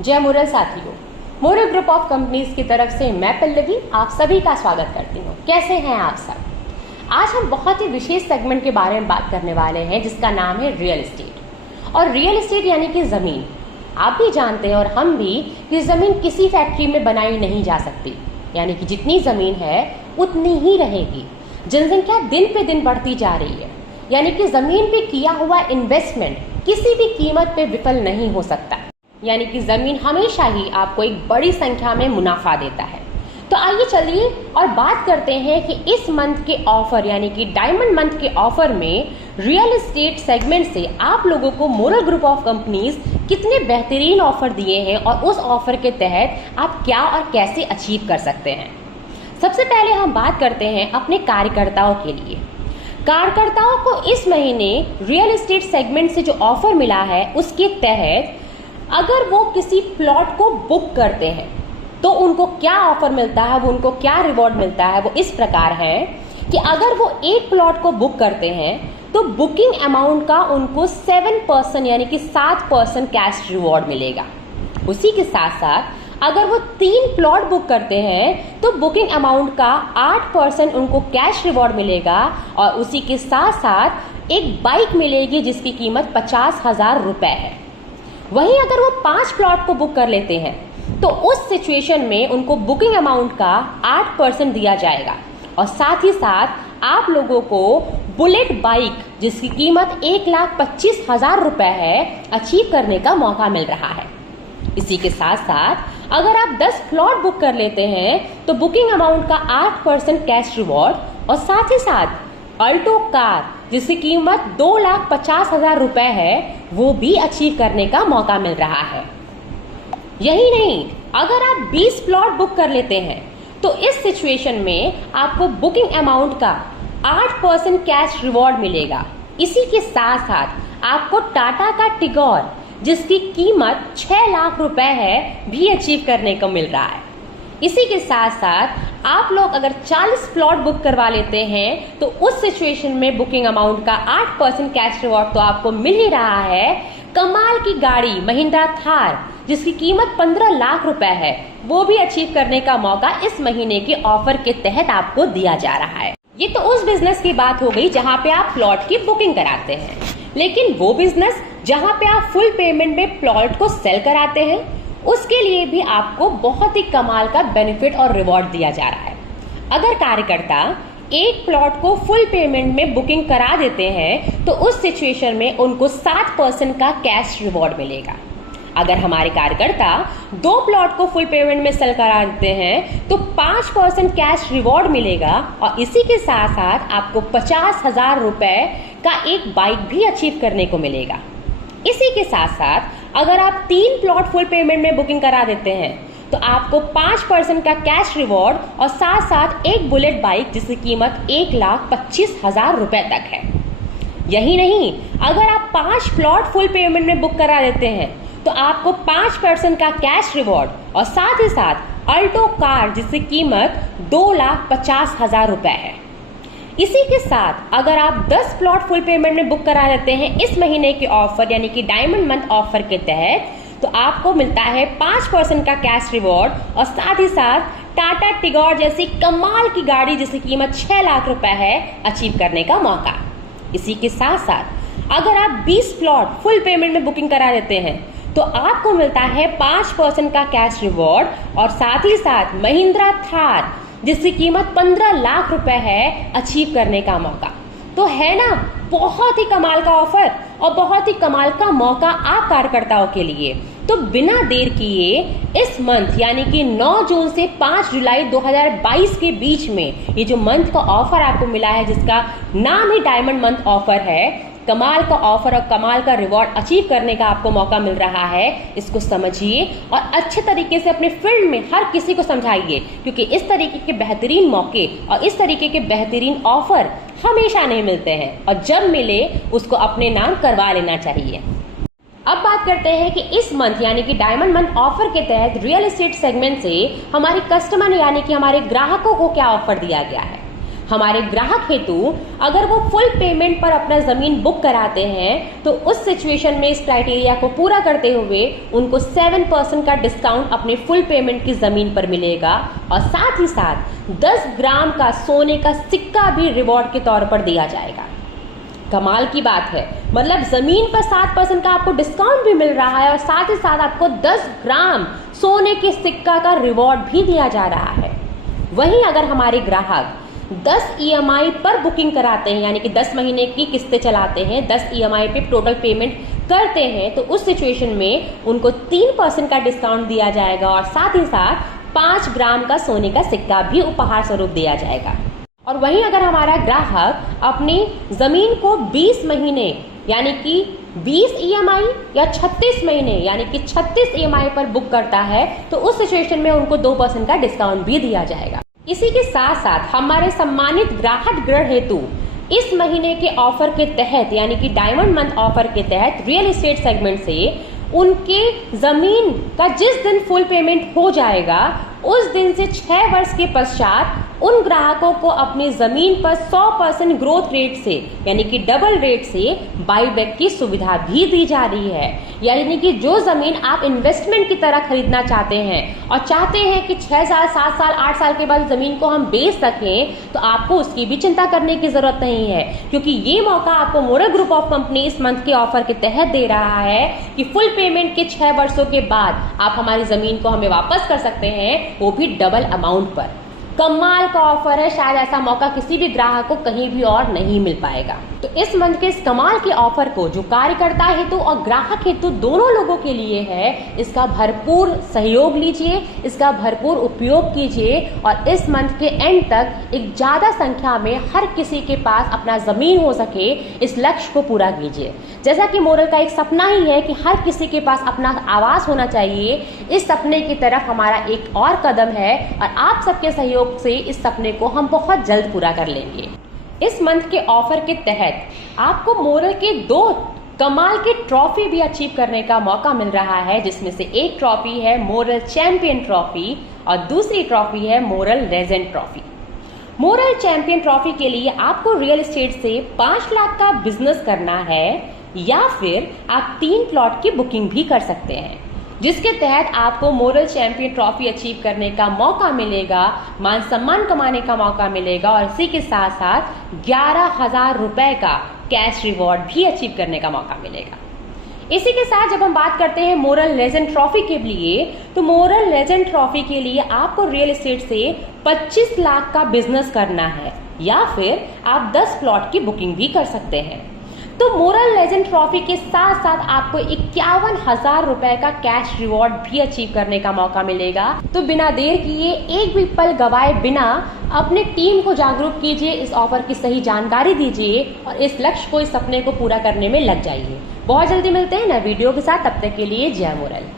जय मुरल साथियों, मुरल ग्रुप ऑफ कंपनीज की तरफ से मैं पल्लवी आप सभी का स्वागत करती हूँ। कैसे हैं आप सब? आज हम बहुत ही विशेष सेगमेंट के बारे में बात करने वाले हैं जिसका नाम है रियल एस्टेट। और रियल एस्टेट यानी कि ज़मीन। आप भी जानते हैं और हम भी कि ज़मीन किसी फैक्ट्री में बनाई नहीं जा सकती, यानी कि जितनी ज़मीन है उतनी ही रहेगी। जनसंख्या दिन पे दिन बढ़ती जा रही है, यानी कि ज़मीन पे किया हुआ इन्वेस्टमेंट किसी भी कीमत पे विफल नहीं हो सकता, यानी कि ज़मीन हमेशा ही आपको एक बड़ी संख्या में मुनाफा देता है। तो आइए चलिए और बात करते हैं कि इस मंथ के ऑफर यानी कि डायमंड मंथ के ऑफर में रियल एस्टेट सेगमेंट से आप लोगों को मुरल ग्रुप ऑफ कंपनीज कितने बेहतरीन ऑफर दिए हैं और उस ऑफर के तहत आप क्या और कैसे अचीव कर सकते हैं। सबसे पहले हम बात करते हैं अपने कार्यकर्ताओं के लिए। कार्यकर्ताओं को इस महीने रियल एस्टेट सेगमेंट से जो ऑफर मिला है उसके तहत अगर वो किसी प्लॉट को बुक करते हैं तो उनको क्या ऑफर मिलता है, वो उनको क्या रिवॉर्ड मिलता है, वो इस प्रकार है कि अगर वो एक प्लॉट को बुक करते हैं तो बुकिंग अमाउंट का उनको 7% यानी कि 7% कैश रिवॉर्ड मिलेगा। उसी के साथ साथ अगर वो 3 प्लॉट बुक करते हैं तो बुकिंग अमाउंट का 8% उनको कैश रिवॉर्ड मिलेगा और उसी के साथ साथ एक बाइक मिलेगी जिसकी कीमत 50,000 रुपए है। वहीं अगर वो 5 प्लॉट को बुक कर लेते हैं तो उस सिचुएशन में उनको बुकिंग अमाउंट का 8% दिया जाएगा और साथ ही साथ आप लोगों को बुलेट बाइक जिसकी कीमत 1,25,000 रुपए है अचीव करने का मौका मिल रहा है। इसी के साथ साथ अगर आप 10 प्लॉट बुक कर लेते हैं तो बुकिंग अमाउंट का 8% कैश रिवॉर्ड और साथ ही साथ अल्टो कार जिसकी कीमत 2,50,000 रुपए है वो भी अचीव करने का मौका मिल रहा है। यही नहीं, अगर आप 20 प्लॉट बुक कर लेते हैं तो इस सिचुएशन में आपको बुकिंग अमाउंट का 8% कैश रिवॉर्ड मिलेगा। इसी के साथ साथ आपको टाटा का टिगोर जिसकी कीमत 6 लाख रुपए है भी अचीव करने को मिल रहा है। इसी के साथ साथ आप लोग अगर 40 प्लॉट बुक करवा लेते हैं तो उस सिचुएशन में बुकिंग अमाउंट का 8% कैश रिवॉर्ड तो आपको मिल ही रहा है। कमाल की गाड़ी महिंद्रा थार जिसकी कीमत 15 लाख रुपए है वो भी अचीव करने का मौका इस महीने के ऑफर के तहत आपको दिया जा रहा है। ये तो उस बिजनेस की बात हो गई जहां पे आप प्लॉट की बुकिंग कराते हैं, लेकिन वो बिजनेस जहां पे आप फुल पेमेंट में प्लॉट को सेल कराते हैं उसके लिए भी आपको बहुत ही कमाल का बेनिफिट और रिवॉर्ड दिया जा रहा है। अगर कार्यकर्ता एक प्लॉट को फुल पेमेंट में बुकिंग करा देते हैं तो उस सिचुएशन में उनको 7% का कैश रिवॉर्ड मिलेगा। अगर हमारे कार्यकर्ता 2 प्लॉट को फुल पेमेंट में सेल करा देते हैं तो 5% कैश रिवॉर्ड मिलेगा और इसी के साथ साथ आपको 50,000 रुपए का एक बाइक भी अचीव करने को मिलेगा। इसी के साथ साथ अगर आप 3 प्लॉट फुल पेमेंट में बुकिंग करा देते हैं तो आपको 5% का कैश रिवॉर्ड और साथ साथ एक बुलेट बाइक जिसकी कीमत 1,25,000 रुपए तक है। यही नहीं, अगर आप 5 प्लॉट फुल पेमेंट में बुक करा देते हैं तो आपको 5% का कैश रिवॉर्ड और साथ ही साथ अल्टो कार जिसकी कीमत 2,50,000 रुपए है। इसी के साथ अगर आप 10 प्लॉट फुल पेमेंट में बुक करा देते हैं इस महीने के ऑफर यानी कि डायमंड मंथ ऑफर के तहत तो आपको मिलता है 5% का कैश रिवॉर्ड और साथ ही साथ टाटा टिगोर जैसी कमाल की गाड़ी जिसकी कीमत 6 लाख रुपए है अचीव करने का मौका। इसी के साथ साथ अगर आप 20 प्लॉट फुल पेमेंट में बुकिंग करा देते हैं तो आपको मिलता है 5% का कैश रिवॉर्ड और साथ ही साथ महिंद्रा थार जिसकी कीमत 15 लाख रुपए है अचीव करने का मौका। तो है ना बहुत ही कमाल का ऑफर और बहुत ही कमाल का मौका आप कार्यकर्ताओं के लिए। तो बिना देर किए इस मंथ यानी कि 9 जून से 5 जुलाई 2022 के बीच में ये जो मंथ का ऑफर आपको मिला है जिसका नाम ही डायमंड मंथ ऑफर है, कमाल का ऑफर और कमाल का रिवॉर्ड अचीव करने का आपको मौका मिल रहा है। इसको समझिए और अच्छे तरीके से अपने फील्ड में हर किसी को समझाइए क्योंकि इस तरीके के बेहतरीन मौके और इस तरीके के बेहतरीन ऑफर हमेशा नहीं मिलते हैं और जब मिले उसको अपने नाम करवा लेना चाहिए। अब बात करते हैं कि इस मंथ यानी कि डायमंड मंथ ऑफर के तहत रियल एस्टेट सेगमेंट से हमारे कस्टमर यानी कि हमारे ग्राहकों को क्या ऑफर दिया गया है। हमारे ग्राहक हेतु अगर वो फुल पेमेंट पर अपना जमीन बुक कराते हैं तो उस सिचुएशन में इस क्राइटेरिया को पूरा करते हुए उनको 7% का डिस्काउंट अपने फुल पेमेंट की जमीन पर मिलेगा और साथ ही साथ 10 ग्राम का सोने का सिक्का भी रिवॉर्ड के तौर पर दिया जाएगा। कमाल की बात है, मतलब जमीन पर 7% का आपको डिस्काउंट भी मिल रहा है और साथ ही साथ आपको 10 ग्राम सोने के सिक्का का रिवॉर्ड भी दिया जा रहा है। वहीं अगर हमारे ग्राहक 10 EMI पर बुकिंग कराते हैं, यानी कि 10 महीने की किस्तें चलाते हैं, 10 EMI पे टोटल पेमेंट करते हैं, तो उस सिचुएशन में उनको 3% का डिस्काउंट दिया जाएगा और साथ ही साथ 5 ग्राम का सोने का सिक्का भी उपहार स्वरूप दिया जाएगा। और वहीं अगर हमारा ग्राहक अपनी जमीन को 20 महीने यानी कि 20 EMI या 36 महीने यानी कि 36 EMI पर बुक करता है तो उस सिचुएशन में उनको 2% का डिस्काउंट भी दिया जाएगा। इसी के साथ साथ हमारे सम्मानित ग्राहक गृह हेतु इस महीने के ऑफर के तहत यानी कि डायमंड मंथ ऑफर के तहत रियल एस्टेट सेगमेंट से उनके जमीन का जिस दिन फुल पेमेंट हो जाएगा उस दिन से 6 वर्ष के पश्चात उन ग्राहकों को अपनी जमीन पर 100% ग्रोथ रेट से यानी कि डबल रेट से बाईबैक की सुविधा भी दी जा रही है। यानी कि जो जमीन आप इन्वेस्टमेंट की तरह खरीदना चाहते हैं और चाहते हैं कि 6 साल 7 साल 8 साल के बाद जमीन को हम बेच सकें, तो आपको उसकी भी चिंता करने की जरूरत नहीं है, क्योंकि ये मौका आपको मोरल ग्रुप ऑफ कंपनी इस मंथ के ऑफर के तहत दे रहा है कि फुल पेमेंट के 6 वर्षों के बाद आप हमारी जमीन को हमें वापस कर सकते हैं, वो भी डबल अमाउंट पर। कमाल का ऑफर है, शायद ऐसा मौका किसी भी ग्राहक को कहीं भी और नहीं मिल पाएगा। तो इस मंथ के इस कमाल के ऑफर को जो कार्यकर्ता हेतु और ग्राहक हेतु दोनों लोगों के लिए है, इसका भरपूर सहयोग लीजिए, इसका भरपूर उपयोग कीजिए और इस मंथ के एंड तक एक ज्यादा संख्या में हर किसी के पास अपना जमीन हो सके, इस लक्ष्य को पूरा कीजिए। जैसा कि मोरल का एक सपना ही है कि हर किसी के पास अपना आवास होना चाहिए, इस सपने की तरफ हमारा एक और कदम है और आप सबके सहयोग से इस सपने को हम बहुत जल्द पूरा कर लेंगे। इस मंथ के ऑफर के तहत आपको मोरल के 2 कमाल की ट्रॉफी भी अचीव करने का मौका मिल रहा है, जिसमें से एक ट्रॉफी है मोरल चैंपियन ट्रॉफी और दूसरी ट्रॉफी है moral legend trophy. Moral champion trophy के लिए आपको रियल एस्टेट से 5 लाख का बिजनेस करना है या फिर आप 3 प्लॉट की बुकिंग भी कर सकते हैं, जिसके तहत आपको मोरल चैंपियन ट्रॉफी अचीव करने का मौका मिलेगा, मान सम्मान कमाने का मौका मिलेगा और इसी के साथ साथ 11,000 रुपए का कैश रिवॉर्ड भी अचीव करने का मौका मिलेगा। इसी के साथ जब हम बात करते हैं मोरल लेजेंड ट्रॉफी के लिए, तो मोरल लेजेंड ट्रॉफी के लिए आपको रियल एस्टेट से 25 लाख का बिजनेस करना है या फिर आप 10 प्लॉट की बुकिंग भी कर सकते हैं। तो मोरल लेजेंड ट्रॉफी के साथ साथ आपको 51,000 रुपए का कैश रिवॉर्ड भी अचीव करने का मौका मिलेगा। तो बिना देर किए, एक भी पल गवाए बिना अपने टीम को जागरूक कीजिए, इस ऑफर की सही जानकारी दीजिए और इस लक्ष्य को, इस सपने को पूरा करने में लग जाइए। बहुत जल्दी मिलते हैं नए वीडियो के साथ, तब तक के लिए जय मोरल।